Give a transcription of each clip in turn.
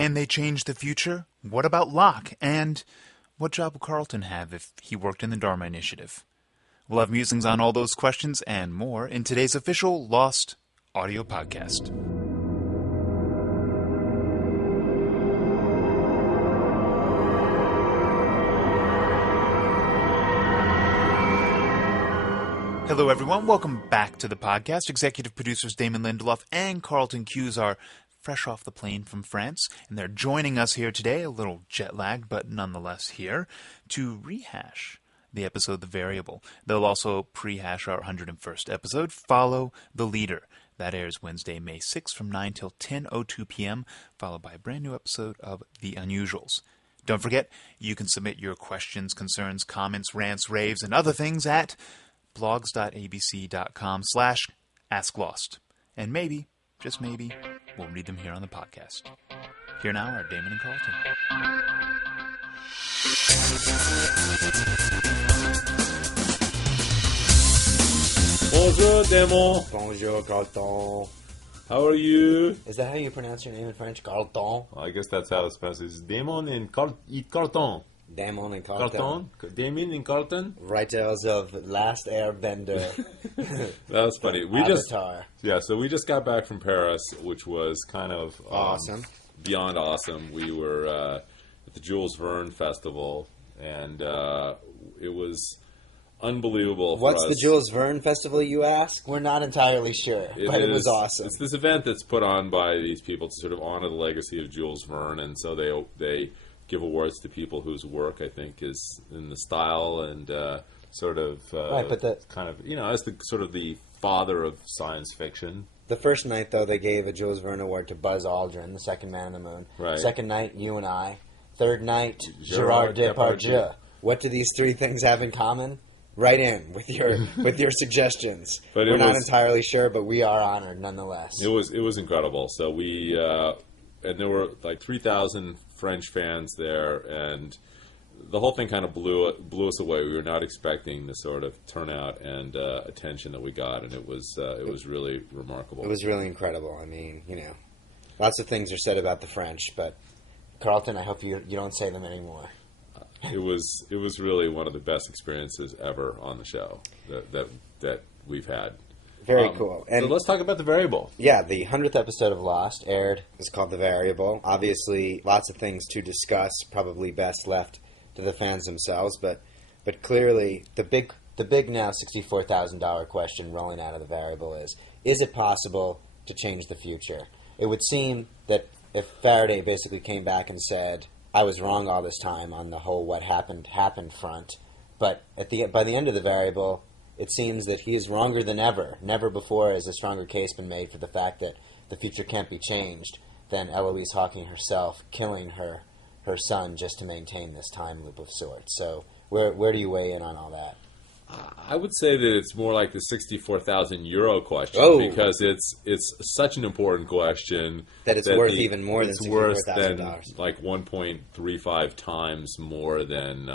Can they change the future? What about Locke? And what job would Carlton have if he worked in the Dharma Initiative? We'll have musings on all those questions and more in today's official Lost audio podcast. Hello, everyone. Welcome back to the podcast. Executive producers Damon Lindelof and Carlton Cuse are fresh off the plane from France, and they're joining us here today, a little jet-lagged, but nonetheless here, to rehash the episode The Variable. They'll also prehash our 101st episode, Follow the Leader. That airs Wednesday, May 6th from 9 till 10:02 p.m., followed by a brand new episode of The Unusuals. Don't forget, you can submit your questions, concerns, comments, rants, raves, and other things at blogs.abc.com/asklost. And maybe, just maybe, we'll read them here on the podcast. Here now are Damon and Carlton. Bonjour, Damon. Bonjour, Carlton. How are you? Is that how you pronounce your name in French? Carlton? Well, I guess that's how it's pronounced. It's Damon and Carlton. Damon and Carlton. Damon and Carlton. Writers of Last Airbender. That was funny. Avatar. So we just got back from Paris, which was kind of awesome. Beyond awesome. We were at the Jules Verne Festival, and it was unbelievable. What's the Jules Verne Festival, you ask? We're not entirely sure, but it was awesome. It's this event that's put on by these people to sort of honor the legacy of Jules Verne, and so they give awards to people whose work I think is in the style and sort of right, but kind of as the sort of the father of science fiction. The first night, though, they gave a Jules Verne award to Buzz Aldrin, the second man on the moon. Right. Second night, you and I. Third night, Gerard Depardieu. What do these three things have in common? Write in with your suggestions. But we're not entirely sure, but we are honored nonetheless. It was incredible. So we and there were like 3,000 French fans there, and the whole thing kind of blew us away. We were not expecting the sort of turnout and attention that we got, and it was really remarkable. It was really incredible. I mean, lots of things are said about the French, but Carlton, I hope you don't say them anymore. It was really one of the best experiences ever on the show that we've had. Very cool. And so let's talk about The Variable. Yeah, the 100th episode of Lost aired. It's called The Variable. Obviously, lots of things to discuss, probably best left to the fans themselves, but clearly the big now $64,000 question rolling out of The Variable is it possible to change the future? It would seem that if Faraday basically came back and said, I was wrong all this time on the whole what happened front, but by the end of The Variable, it seems that he is wronger than ever. Never before has a stronger case been made for the fact that the future can't be changed than Eloise Hawking herself killing her son just to maintain this time loop of sorts. So where do you weigh in on all that? I would say that it's more like the €64,000 question because it's such an important question that it's worth even more than $64,000. Like 1.35 times more than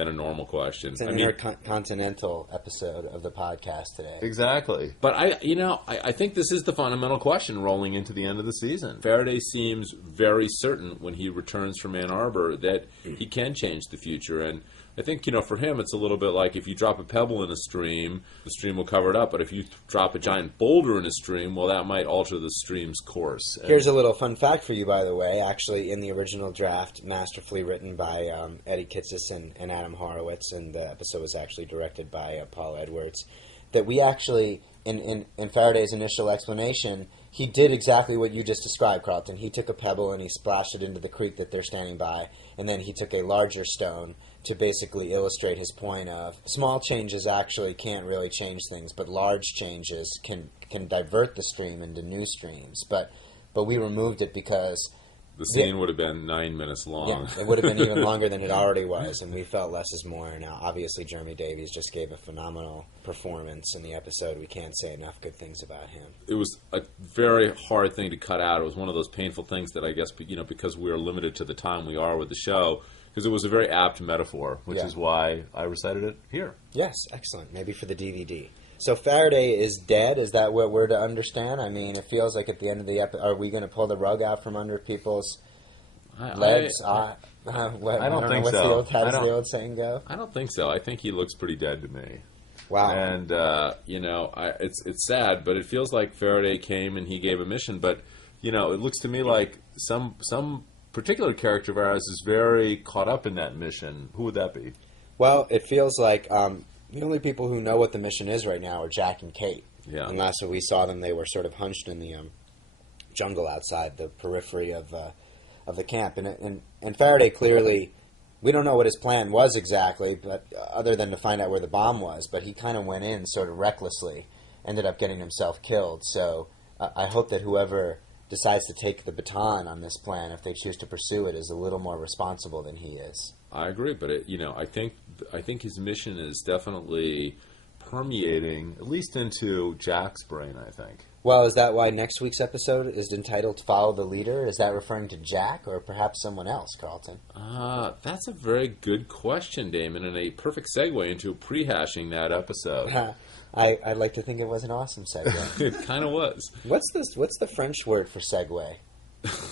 a normal question. It's an intercontinental episode of the podcast today. Exactly. But I think this is the fundamental question rolling into the end of the season. Faraday seems very certain when he returns from Ann Arbor that he can change the future. And I think, for him, it's a little bit like if you drop a pebble in a stream, the stream will cover it up. But if you drop a giant boulder in a stream, well, that might alter the stream's course. Here's a little fun fact for you, by the way. Actually, in the original draft, masterfully written by Eddie Kitsis and Adam Horowitz, and the episode was actually directed by Paul Edwards, that we actually, in Faraday's initial explanation, he did exactly what you just described, Carlton. He took a pebble and he splashed it into the creek that they're standing by, and then he took a larger stone to basically illustrate his point of small changes actually can't really change things, but large changes can divert the stream into new streams. But we removed it because the scene would have been 9 minutes long. Yeah, it would have been even longer than it already was, and we felt less is more. Now, obviously, Jeremy Davies just gave a phenomenal performance in the episode. We can't say enough good things about him. It was a very hard thing to cut out. It was one of those painful things that I guess, because we are limited to the time we are with the show, because it was a very apt metaphor, which is why I recited it here. Yes, excellent. Maybe for the DVD. So Faraday is dead? Is that what we're to understand? I mean, it feels like at the end of the episode, are we going to pull the rug out from under people's legs? I don't think know. so. How does the old saying go? I don't think so. I think he looks pretty dead to me. Wow. And, it's sad, but it feels like Faraday came and he gave a mission. But, it looks to me like some particular character of ours is very caught up in that mission. Who would that be? Well, it feels like the only people who know what the mission is right now are Jack and Kate. Yeah. And last time we saw them, they were sort of hunched in the jungle outside the periphery of the camp. And Faraday clearly, we don't know what his plan was exactly, but other than to find out where the bomb was. But he kind of went in sort of recklessly, ended up getting himself killed. So I hope that whoever decides to take the baton on this plan, if they choose to pursue it, is a little more responsible than he is. I agree, but I think his mission is definitely permeating at least into Jack's brain. I think. Well, is that why next week's episode is entitled "Follow the Leader"? Is that referring to Jack or perhaps someone else, Carlton? That's a very good question, Damon, and a perfect segue into prehashing that episode. I'd like to think it was an awesome segue. It kind of was. What's the French word for segue?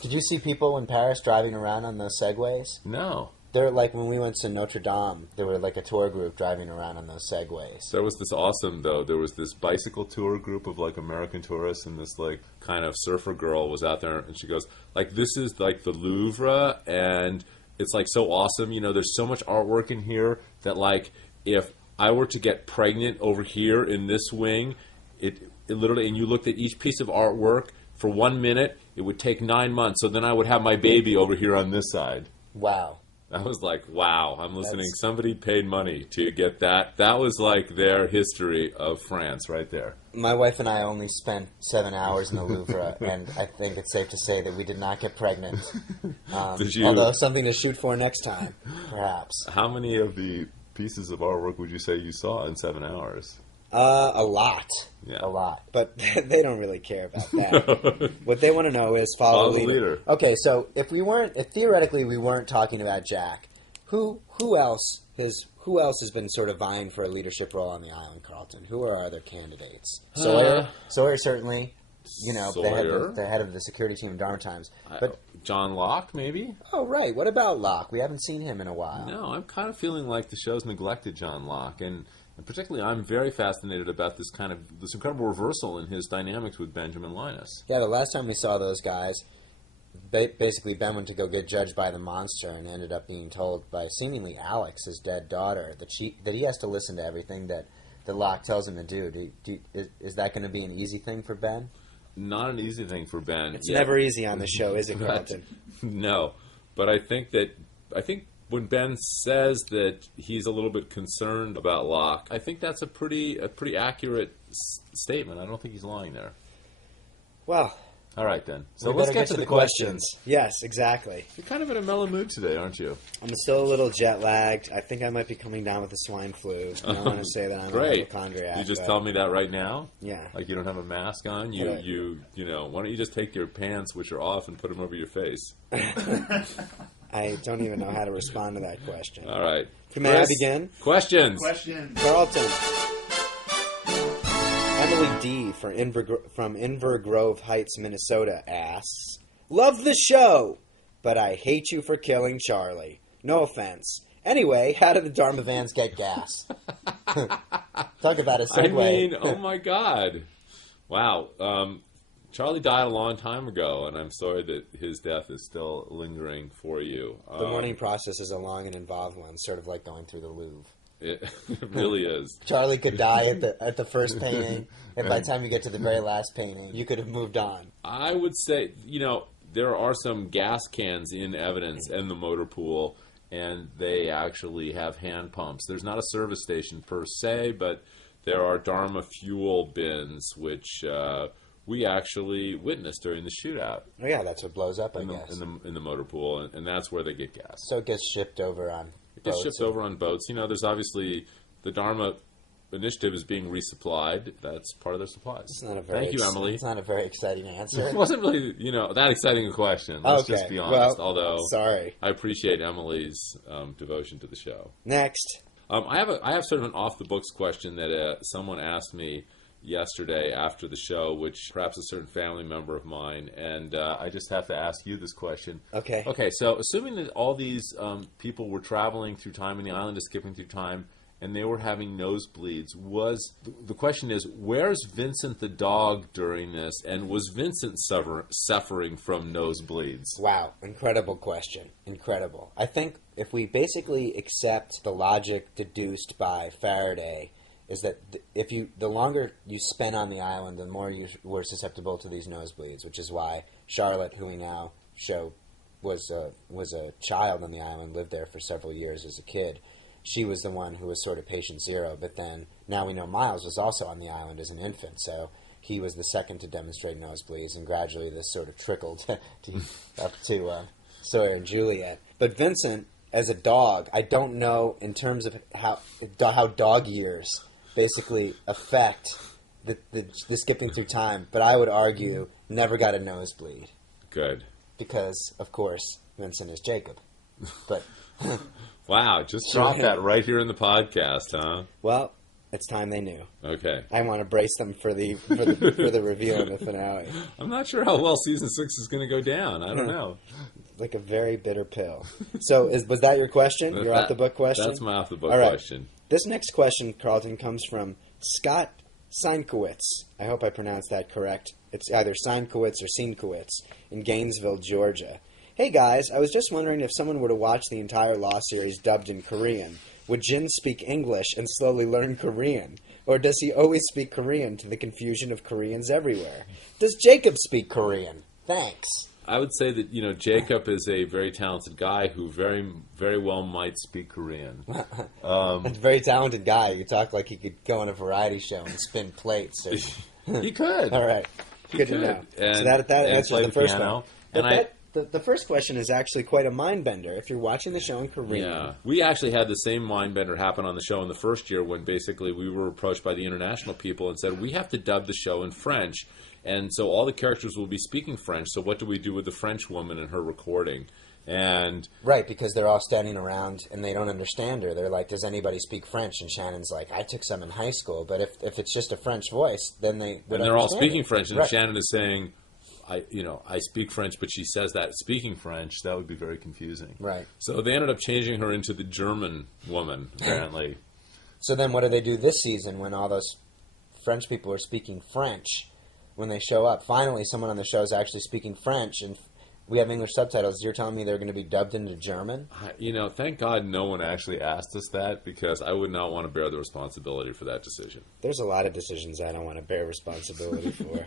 Did you see people in Paris driving around on those segways? No. They're like when we went to Notre Dame, there were like a tour group driving around on those segways. There was this bicycle tour group of like American tourists, and this like kind of surfer girl was out there, and she goes like, "This is like the Louvre, and it's like so awesome. There's so much artwork in here that like if I were to get pregnant over here in this wing, it literally, and you looked at each piece of artwork for 1 minute, it would take 9 months. So then I would have my baby over here on this side." Wow. I was like, wow, I'm listening. Somebody paid money to get that. That was like their history of France right there. My wife and I only spent 7 hours in the Louvre, and I think it's safe to say that we did not get pregnant. Although something to shoot for next time, perhaps. How many of the pieces of artwork would you say you saw in 7 hours? A lot. Yeah. A lot. But they don't really care about that. What they want to know is follow the leader. Okay, so if theoretically we weren't talking about Jack, who else has been sort of vying for a leadership role on the island, Carlton? Who are our other candidates? Sawyer certainly, the head of the security team in Dharma Times. But John Locke, maybe? Oh, right. What about Locke? We haven't seen him in a while. No, I'm kind of feeling like the show's neglected John Locke, and particularly, I'm very fascinated about this incredible reversal in his dynamics with Benjamin Linus. Yeah, the last time we saw those guys, basically Ben went to go get judged by the monster and ended up being told by seemingly Alex, his dead daughter, that he has to listen to everything that Locke tells him to do. Is that going to be an easy thing for Ben? Not an easy thing for Ben. It's never easy on the show, is it, Carlton? No, but I think when Ben says that he's a little bit concerned about Locke, I think that's a pretty accurate statement. I don't think he's lying there. Well, all right then. So let's get to the questions. Yes, exactly. You're kind of in a mellow mood today, aren't you? I'm still a little jet lagged. I think I might be coming down with the swine flu. I don't want to say that I'm a hypochondriac. You just tell me that right now? Yeah. Like you don't have a mask on? Why don't you just take your pants, which are off, and put them over your face? I don't even know how to respond to that question. All right. May I begin? Questions. Carlton. Emily D. from Inver Grove Heights, Minnesota asks, "Love the show, but I hate you for killing Charlie. No offense. Anyway, how did the Dharma vans get gas?" Talk about a segue. I mean, oh my God. Wow. Charlie died a long time ago, and I'm sorry that his death is still lingering for you. The mourning process is a long and involved one, sort of like going through the Louvre. It really is. Charlie could die at the first painting, and by the time you get to the very last painting, you could have moved on. I would say, there are some gas cans in evidence in the motor pool, and they actually have hand pumps. There's not a service station per se, but there are Dharma fuel bins, which we actually witnessed during the shootout. Oh yeah, that's what blows up, I guess. In the motor pool, and that's where they get gas. So it gets shipped over on It gets shipped over on boats. There's obviously the Dharma initiative is being resupplied. That's part of their supplies. Thank you, Emily. It's not a very exciting answer. It wasn't really, that exciting a question. Let's just be honest. Although, sorry. I appreciate Emily's devotion to the show. Next. I have sort of an off the books question that someone asked me yesterday after the show, which perhaps a certain family member of mine, and I just have to ask you this question. Okay. Okay, so assuming that all these people were traveling through time and the island is skipping through time, and they were having nosebleeds, the question is, where's Vincent the dog during this, and was Vincent suffering from nosebleeds? Wow, incredible question. Incredible. I think if we basically accept the logic deduced by Faraday, is that the longer you spend on the island, the more you were susceptible to these nosebleeds, which is why Charlotte, who we now show was a child on the island, lived there for several years as a kid. She was the one who was sort of patient zero, but then now we know Miles was also on the island as an infant, so he was the second to demonstrate nosebleeds, and gradually this sort of trickled up to Sawyer and Juliet. But Vincent, as a dog, I don't know in terms of how dog years basically affect the skipping through time, but I would argue never got a nosebleed. Good. Because, of course, Vincent is Jacob. But wow, just drop that right here in the podcast, huh? Well, it's time they knew. Okay. I want to brace them for the reveal in the finale. I'm not sure how well season 6 is going to go down. I don't know. Like a very bitter pill. So, was that your question? Your off the book question? That's my off the book question. This next question, Carlton, comes from Scott Seinkowitz. I hope I pronounced that correct. It's either Seinkowitz or Seinkowitz in Gainesville, Georgia. Hey guys, I was just wondering if someone were to watch the entire Law series dubbed in Korean, would Jin speak English and slowly learn Korean? Or does he always speak Korean to the confusion of Koreans everywhere? Does Jacob speak Korean? Thanks. I would say that, Jacob is a very talented guy who very, very well might speak Korean. A very talented guy. You talk like he could go on a variety show and spin plates. He could. All right. Good to know. And, so that answers the first one. But the first question is actually quite a mind bender if you're watching the show in Korean. Yeah. We actually had the same mind bender happen on the show in the first year when basically we were approached by the international people and said, we have to dub the show in French. And so all the characters will be speaking French. So what do we do with the French woman and her recording? And right, because they're all standing around and they don't understand her. They're like, does anybody speak French? And Shannon's like, I took some in high school. But if it's just a French voice, then they're all speaking French. And right. Shannon is saying, I speak French, but she says that speaking French, that would be very confusing. Right. So they ended up changing her into the German woman, apparently. So then what do they do this season when all those French people are speaking French? When they show up, finally someone on the show is actually speaking French, and we have English subtitles. You're telling me they're going to be dubbed into German? Thank God no one actually asked us that, because I would not want to bear the responsibility for that decision. There's a lot of decisions I don't want to bear responsibility for.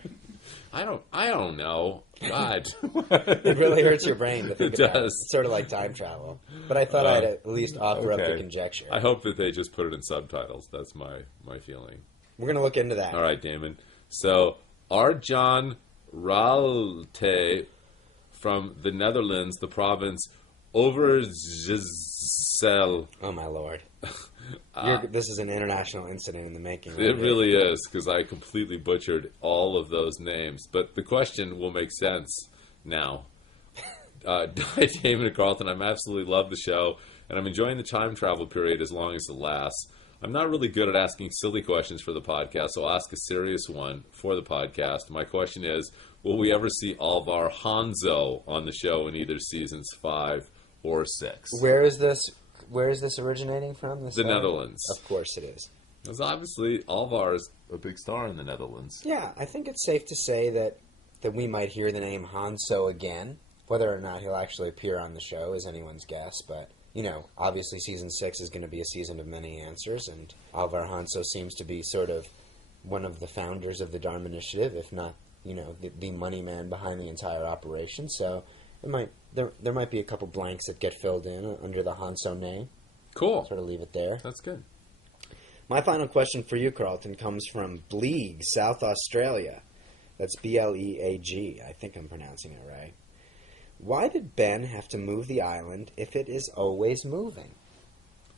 I don't know. God. It really hurts your brain to think about it. Does. It's sort of like time travel. But I thought I'd at least offer up the conjecture. I hope that they just put it in subtitles. That's my feeling. We're going to look into that. All right, Damon. So, Arjan Ralte from the Netherlands, the province Overijssel. Oh, my Lord. This is an international incident in the making. It really is, because I completely butchered all of those names. But the question will make sense now. Damon and Carlton, I'm absolutely love the show, and I'm enjoying the time travel period as long as it lasts. I'm not really good at asking silly questions for the podcast, so I'll ask a serious one for the podcast. My question is, will we ever see Alvar Hanzo on the show in either seasons 5 or 6? Where is this originating from? The Netherlands. Of course it is. Because obviously Alvar is a big star in the Netherlands. Yeah, I think it's safe to say that we might hear the name Hanzo again. Whether or not he'll actually appear on the show is anyone's guess, but obviously season 6 is going to be a season of many answers, and Alvar Hanso seems to be sort of one of the founders of the Dharma Initiative, if not, the money man behind the entire operation. So there might be a couple blanks that get filled in under the Hanso name. Cool. Sort of leave it there. That's good. My final question for you, Carlton, comes from Bleag, South Australia. That's Bleag. I think I'm pronouncing it right. Why did Ben have to move the island if it is always moving?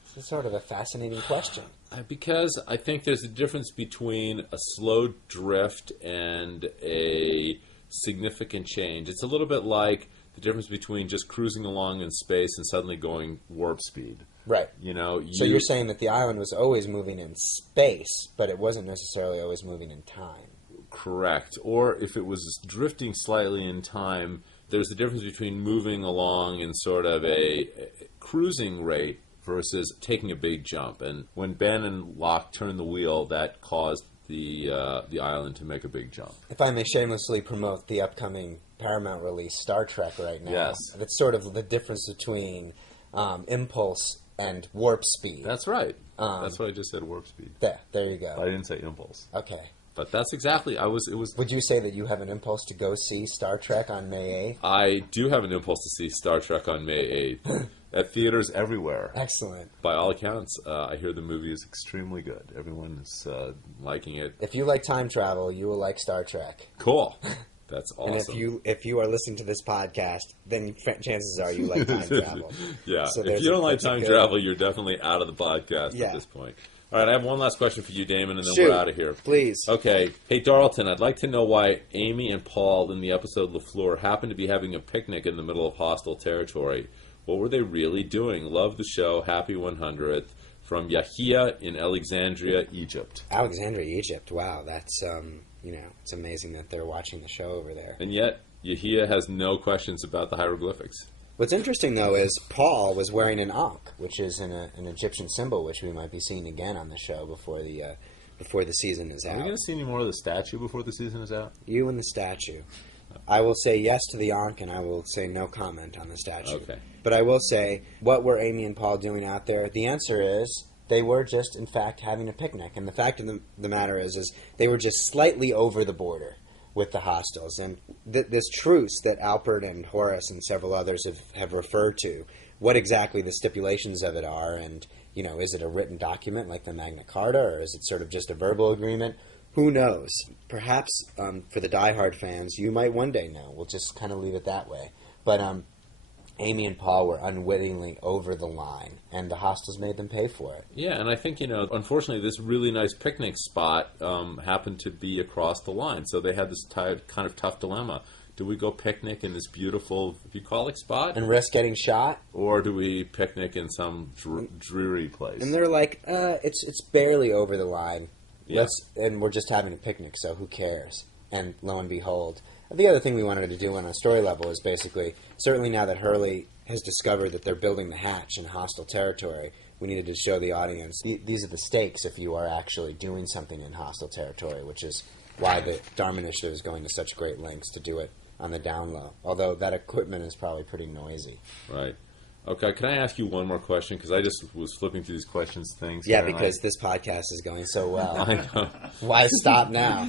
This is sort of a fascinating question. Because I think there's a difference between a slow drift and a significant change. It's a little bit like the difference between just cruising along in space and suddenly going warp speed. Right. So you're saying that the island was always moving in space, but it wasn't necessarily always moving in time. Correct. Or if it was drifting slightly in time, there's the difference between moving along in sort of a cruising rate versus taking a big jump. And when Ben and Locke turned the wheel, that caused the island to make a big jump. If I may shamelessly promote the upcoming Paramount release, Star Trek, right now. Yes. That's sort of the difference between impulse and warp speed. That's right. That's what I just said, warp speed. There you go. I didn't say impulse. Okay. But that's exactly, Would you say that you have an impulse to go see Star Trek on May 8th? I do have an impulse to see Star Trek on May 8th. At theaters everywhere. Excellent. By all accounts, I hear the movie is extremely good. Everyone is liking it. If you like time travel, you will like Star Trek. Cool. That's awesome. And if you are listening to this podcast, then chances are you like time travel. Yeah. So if you don't like time travel, you're definitely out of the podcast at this point. All right, I have one last question for you, Damon, and then we're out of here. Please. Okay. Hey, Darlton, I'd like to know why Amy and Paul in the episode LaFleur happened to be having a picnic in the middle of hostile territory. What were they really doing? Love the show. Happy 100th. From Yahia in Alexandria, Egypt. Alexandria, Egypt. Wow, that's, it's amazing that they're watching the show over there. And yet, Yahia has no questions about the hieroglyphics. What's interesting, though, is Paul was wearing an ankh, which is an Egyptian symbol, which we might be seeing again on the show before the season is out. Are we going to see any more of the statue before the season is out? You and the statue. I will say yes to the ankh, and I will say no comment on the statue. Okay. But I will say, what were Amy and Paul doing out there? The answer is they were just, in fact, having a picnic. And the fact of the matter is they were just slightly over the border with the hostiles. And this truce that Alpert and Horace and several others have referred to, what exactly the stipulations of it are, and, is it a written document like the Magna Carta, or is it sort of just a verbal agreement? Who knows? Perhaps for the diehard fans, you might one day know. We'll just kind of leave it that way. But Amy and Paul were unwittingly over the line, and the hostiles made them pay for it. Yeah, and I think, unfortunately, this really nice picnic spot happened to be across the line. So they had this kind of tough dilemma. Do we go picnic in this beautiful bucolic spot? And risk getting shot? Or do we picnic in some dreary place? And they're like, it's barely over the line. Yeah. And we're just having a picnic, so who cares? And lo and behold. The other thing we wanted to do on a story level is basically, certainly now that Hurley has discovered that they're building the hatch in hostile territory, we needed to show the audience these are the stakes if you are actually doing something in hostile territory, which is why the Dharma Initiative is going to such great lengths to do it on the down low. Although that equipment is probably pretty noisy. Right. Okay, can I ask you one more question? Because I just was flipping through these questions things. Yeah, because this podcast is going so well. I know. Why stop now?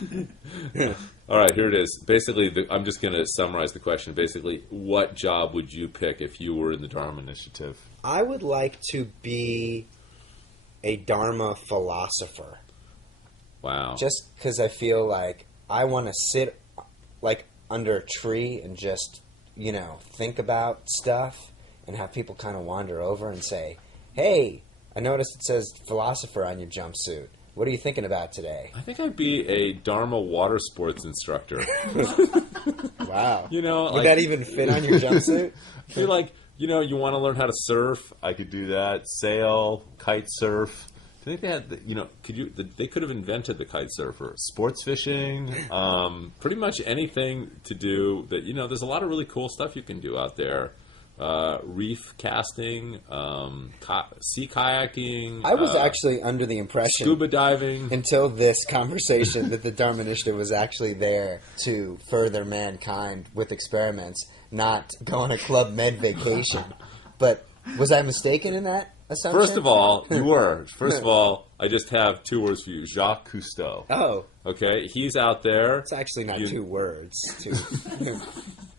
All right, here it is. Basically, I'm just going to summarize the question. Basically, what job would you pick if you were in the Dharma Initiative? I would like to be a Dharma philosopher. Wow. Just because I feel like I want to sit under a tree and just, think about stuff and have people kind of wander over and say, hey, I noticed it says philosopher on your jumpsuit. What are you thinking about today? I think I'd be a Dharma water sports instructor. Wow. Would that even fit on your jumpsuit? I feel like, you want to learn how to surf. I could do that. Sail, kite surf. I think they had, they could have invented the kite surfer. Sports fishing, pretty much anything to do that, there's a lot of really cool stuff you can do out there. Reef casting, sea kayaking. I was actually under the impression, scuba diving, until this conversation, that the Dharma Initiative was actually there to further mankind with experiments, not go on a Club Med vacation. But was I mistaken in that assumption? First of all, you were. First of all, I just have two words for you: Jacques Cousteau. Oh, okay, he's out there. It's actually not two words.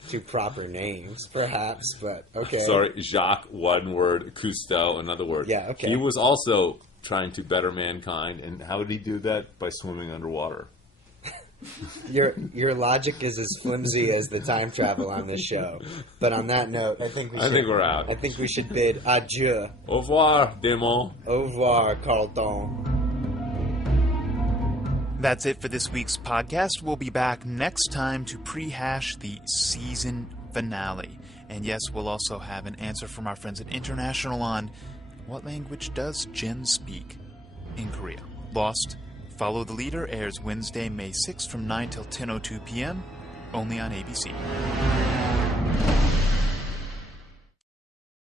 Two proper names, perhaps, but okay. Sorry, Jacques, one word, Cousteau, another word. Yeah, okay. He was also trying to better mankind, and how did he do that? By swimming underwater. Your logic is as flimsy as the time travel on this show. But on that note, I think we're out. I think we should bid adieu. Au revoir, Damon. Au revoir, Carlton. That's it for this week's podcast. We'll be back next time to prehash the season finale. And yes, we'll also have an answer from our friends at International on what language does Jin speak in Korea. Lost, Follow the Leader airs Wednesday, May 6th from 9 till 10:02 p.m., only on ABC.